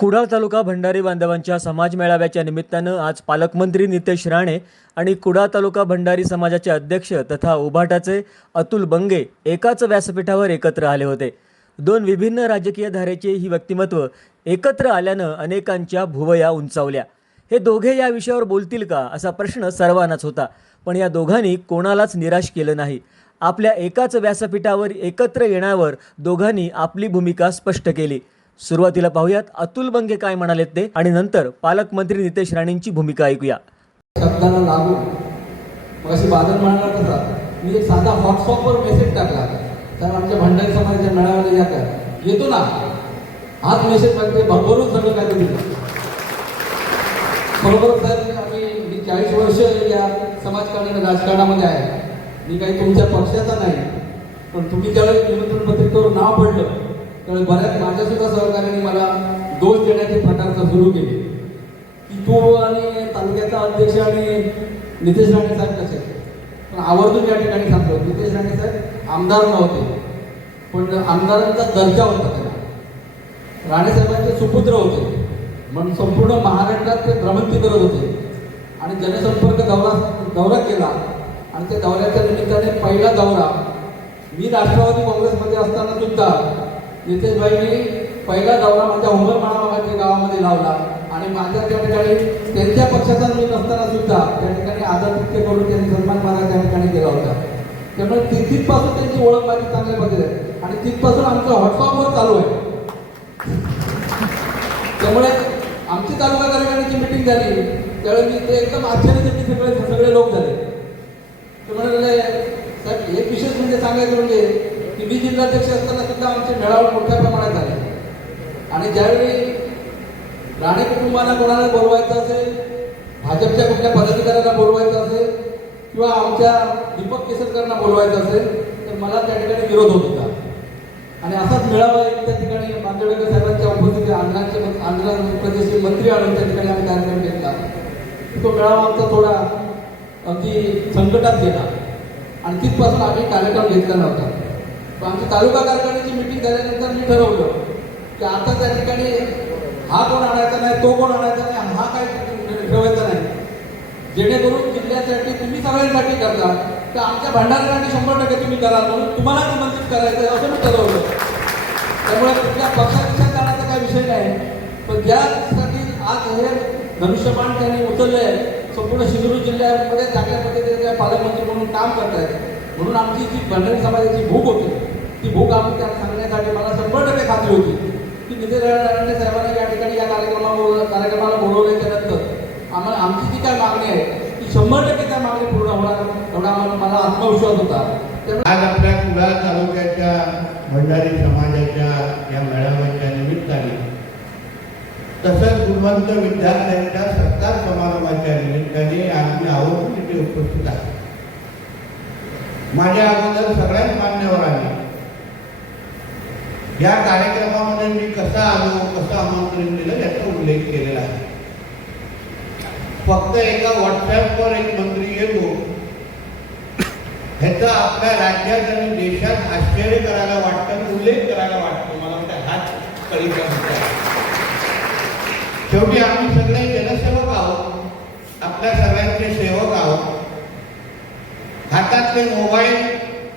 कुडाळ तालुका भंडारी बांधवांच्या समाज मेळाव्याच्या निमित्तानं आज पालकमंत्री नितेश राणे आणि कुडाळ तालुका भंडारी समाजाचे अध्यक्ष तथा उभाटाचे अतुल बंगे एकाच व्यासपीठावर एकत्र आले होते. दोन विभिन्न राजकीय धारेचे ही व्यक्तिमत्व एकत्र आल्यानं अनेकांच्या भुवया उंचावल्या. हे दोघे या विषयावर बोलतील का असा प्रश्न सर्वांनाच होता. पण या दोघांनी कोणालाच निराश केलं नाही. आपल्या एकाच व्यासपीठावर एकत्र येण्यावर दोघांनी आपली भूमिका स्पष्ट केली. सुरुवातीला पाहूयात. अतुल बंगे काय म्हणालेत ते? आणि नंतर पालकमंत्री नितेश राणेंची भूमिका ऐकूया. शब्दाला लागू. मग अशी बादल म्हणाला कसा मी एक साधा व्हॉट्सअपवर मेसेज टाकला. तर आमच्या भंडारी समाजाच्या मेळाव्याला या काय येतो ना. हाच मेसेज पाहिजे. भरभरून सगळं काय दिलं बरोबर सर आम्ही मी चाळीस वर्ष या समाजकारण राजकारणामध्ये आहे. मी काही तुमच्या पक्षाचा नाही. पण तुम्ही ज्यावेळेस निमंत्रण पत्रिकेवर नाव पडलं. कारण बऱ्याच माझ्या सुद्धा सहकार्याने मला दोष देण्याचे प्रकार सुरू केले. की तू आणि तालुक्याचा अध्यक्ष आणि नितेश राणे साहेब कसे पण आवर्जून या ठिकाणी सांगतो नितेश राणे साहेब आमदार नव्हते. पण आमदारांचा दर्जा होता त्यांना राणे साहेबांचे सुपुत्र होते. म्हणून संपूर्ण महाराष्ट्रात ते भ्रमंती करत होते. आणि जनसंपर्क दौरा दौरा केला. आणि त्या दौऱ्याच्या निमित्ताने पहिला दौरा मी राष्ट्रवादी काँग्रेसमध्ये असताना सुद्धा नितेशभाईंनी पहिला दौरा म्हणजे माझ्या उमरमाळा माळामागाच्या गावामध्ये लावला. आणि माझ्या त्या ठिकाणी त्यांच्या पक्षाचा मी नसताना सुद्धा त्या ठिकाणी आदरतित्य नृत्य करून त्यांनी सन्मान मला त्या ठिकाणी केला होता. त्यामुळे तिथपासून त्यांची ओळख माझी चांगल्या पद्धतीने आहे. आणि तिथपासून आमचं व्हॉट्सअपवर चालू आहे. त्यामुळे आमची तालुका कार्यकारिणीची मिटिंग झाली. त्यावेळी मी ते एकदम आश्चर्यचकित सगळे सगळे लोक झाले. ते म्हणाले साहेब एक विशेष म्हणजे सांगायचं म्हणजे की मी जिल्हाध्यक्ष असताना सुद्धा आमचे मेळावे मोठ्या प्रमाणात झाले. आणि ज्यावेळी राणे कुटुंबाला कोणाला बोलवायचं असेल भाजपच्या कुठल्या पदाधिकाऱ्यांना बोलवायचं असेल किंवा आमच्या दीपक केसरकरांना बोलवायचं असेल तर मला त्या ठिकाणी विरोध होत होता. आणि असाच मेळावा एक त्या ठिकाणी मांजरेकर साहेबांच्या उपस्थितीत आंध्राचे आंध्र प्रदेशचे मंत्री आणून त्या ठिकाणी आम्ही कार्यक्रम घेतला. तो मेळावा आमचा थोडा अगदी संकटात गेला. आणि तिथपासून आम्ही कार्यक्रम घेतला नव्हता. आमची तालुका कारखान्याची मिटिंग झाल्यानंतर मी ठरवलं की आता त्या ठिकाणी हा कोण आणायचा नाही तो कोण आणायचा नाही हा काय ठेवायचा नाही. जेणेकरून जिल्ह्यासाठी तुम्ही सगळ्यांसाठी करता. तर आमच्या भंडाऱ्यांनी शंभर टक्के तुम्ही करा म्हणून तुम्हाला निमंत्रित करायचं आहे असं मी ठरवलं. त्यामुळे कुठल्या पक्षापेक्षा करण्याचा काही विषय नाही. पण ज्यासाठी आज हे धनुष्यबाण त्यांनी उचलले संपूर्ण सिंधुदुर्ग जिल्ह्यामध्ये चांगल्या पद्धतीने त्या पालकमंत्री म्हणून काम करतायत. म्हणून आमची जी भंडारी समाजाची भूक होती ती भूक आम्ही त्यात सांगण्यासाठी मला शंभर टक्के खात्री होती. की नितीन राणे या ठिकाणी या कार्यक्रमा कार्यक्रमाला बोलवल्याच्या नंतर आम्हाला आमची जी काय मागणी आहे ती शंभर टक्के त्या मागणी पूर्ण होणार एवढा आम्हाला मला आत्मविश्वास होता. त्यामुळे आज आपल्या कुडाळ तालुक्याच्या भंडारी समाजाच्या या मेळाव्याच्या निमित्ताने तसंच गुणवंत विद्यार्थ्यांच्या सत्कार समारंभाच्या निमित्ताने आम्ही मी आवर्जून तिथे उपस्थित आहे माझ्या अगोदर सगळ्याच मान्यवरांनी या कार्यक्रमामध्ये मी कसा आलो कसं आमंत्रण दिलं याचा उल्लेख केलेला आहे. फक्त एका व्हॉट्सॲपवर एक मंत्री येतो ह्याचा आपल्या राज्यात आणि देशात आश्चर्य करायला वाटतं उल्लेख करायला वाटतो. मला वाटतं हाच कळीचा शेवटी आम्ही सगळे जनसेवक आहोत आपल्या सगळ्यांचे सेवक आहोत. हातातले मोबाईल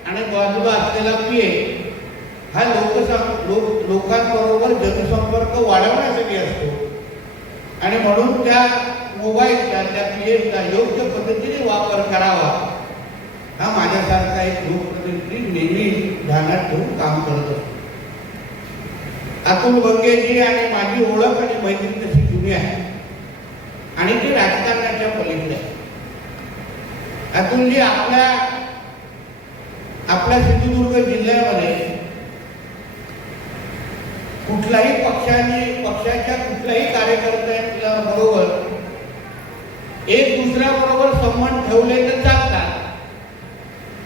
आणि बाजूला असलेला पीए हा लोकसं लोक लोकांबरोबर जनसंपर्क वाढवण्यासाठी असतो. आणि म्हणून त्या मोबाईलचा त्या पीएचा योग्य पद्धतीने वापर करावा. हा माझ्यासारखा एक लोकप्रतिनिधी नेहमी ध्यानात ठेवून काम करत असतो. अतुल बंगेजी आणि माझी ओळख आणि मैत्री तशी जुनी आहे. आणि ते राजकारणाच्या पलीकडे आहे. अतुलजी आपल्या आपल्या सिंधुदुर्ग जिल्ह्यामध्ये कुठल्याही पक्षाने पक्षाच्या कुठल्याही कार्यकर्त्यांच्या बरोबर एक दुसऱ्याबरोबर संबंध ठेवले तर चालतात.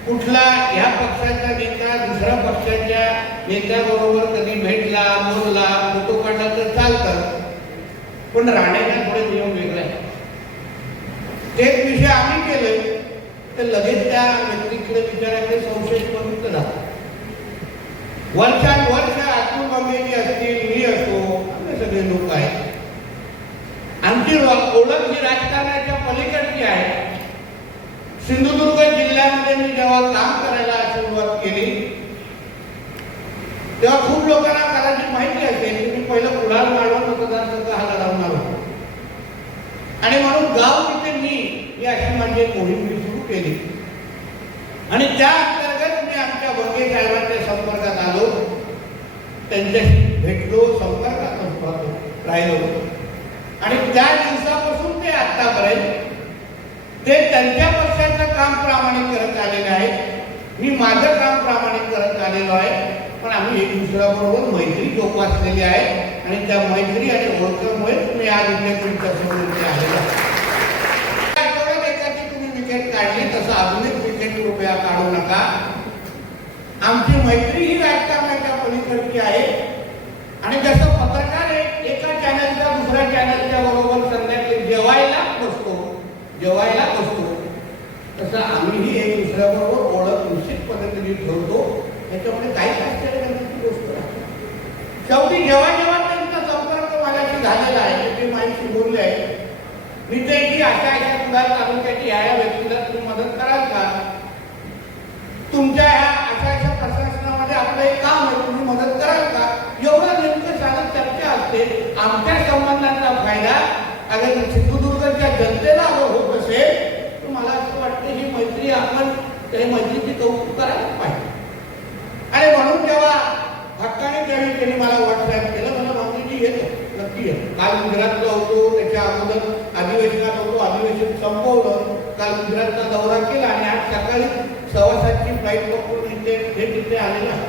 कुठला ह्या पक्षाचा नेता दुसऱ्या पक्षाच्या नेत्याबरोबर कधी भेटला बोलला फोटो काढला तर चालतं. पण राणेला थोडे नियम वेगळे आहेत तेच विषय आम्ही केले तर लगेच त्या व्यक्तीकडे विचारायचे संशय प्रवृत्त राहतात वर्षात वर्ष अतुल बंगेजी असतील मी असतो आम्ही सगळे लोक आहेत. आमची ओळख ही राजकारणाच्या पलीकडची आहे. सिंधुदुर्ग जिल्ह्यामध्ये मी जेव्हा काम करायला सुरुवात केली तेव्हा खूप लोकांना कदाचित माहिती असेल की मी पहिलं कुडाळ मालवण मतदारसंघ हा लढवणार होतो. आणि म्हणून गाव तिथे मी ही अशी माझी मोहीम मी सुरू केली. आणि त्या अंतर्गत मी आमच्या बंगे साहेबांच्या संपर्कात आलो त्यांच्याशी भेटलो संपर्कात संपर्क राहिलो. आणि त्या दिवसापासून ते आतापर्यंत ते त्यांच्या पक्षाचं काम प्रामाणिक करत आलेले आहेत. मी माझं काम प्रामाणिक करत आलेलो आहे. पण आम्ही एक दुसऱ्याबरोबर मैत्री जोपासलेली आहे. आणि त्या मैत्री आणि ओळखीमुळे मी आज इथे तुमच्यासमोर आलेलो आहे. तुम्ही विकेट काढली. तसं आधुनिक विकेट कृपया काढू नका. आमची मैत्री ही राजकारणाच्या पलीकडची आहे. आणि जसं पत्रकार एक एका चॅनलच्या दुसऱ्या चॅनलच्या बरोबर संध्याकाळी जेवायला बसतो. जेवायला बसतो. तसं आम्हीही एक दुसऱ्याबरोबर ओळख निश्चित पद्धतीने ठेवतो. त्याच्यामुळे काहीच आश्चर्य करण्याची गोष्ट शेवटी जेव्हा जेव्हा त्यांचा संपर्क माझ्याशी झालेला आहे ते माझ्याशी बोलले आहे नितेशजी अशा अशा कुडाळ तालुक्याची या या व्यक्तीला तुम्ही मदत कराल का? तुमच्या ह्या आपलं एक काम आहे तुम्ही मदत कराल का? एवढं नेमकं साधं चर्चा असते. आमच्या संबंधांचा फायदा अगर सिंधुदुर्गच्या जनतेला अगर होत असेल तर मला असं वाटतं ही मैत्री आपण त्या मैत्रीची कौतुक करायला पाहिजे. आणि म्हणून जेव्हा हक्काने त्यावेळी त्यांनी मला व्हॉट्सअप केलं मला मागणी येतो नक्की येतो काल गुजरातला होतो त्याच्या अगोदर अधिवेशनात होतो अधिवेशन संपवलं. काल गुजरातचा दौरा केला आणि आज सकाळी सव्वा सातची फ्लाईट पकडून इथे हे तिथे आलेला आहे.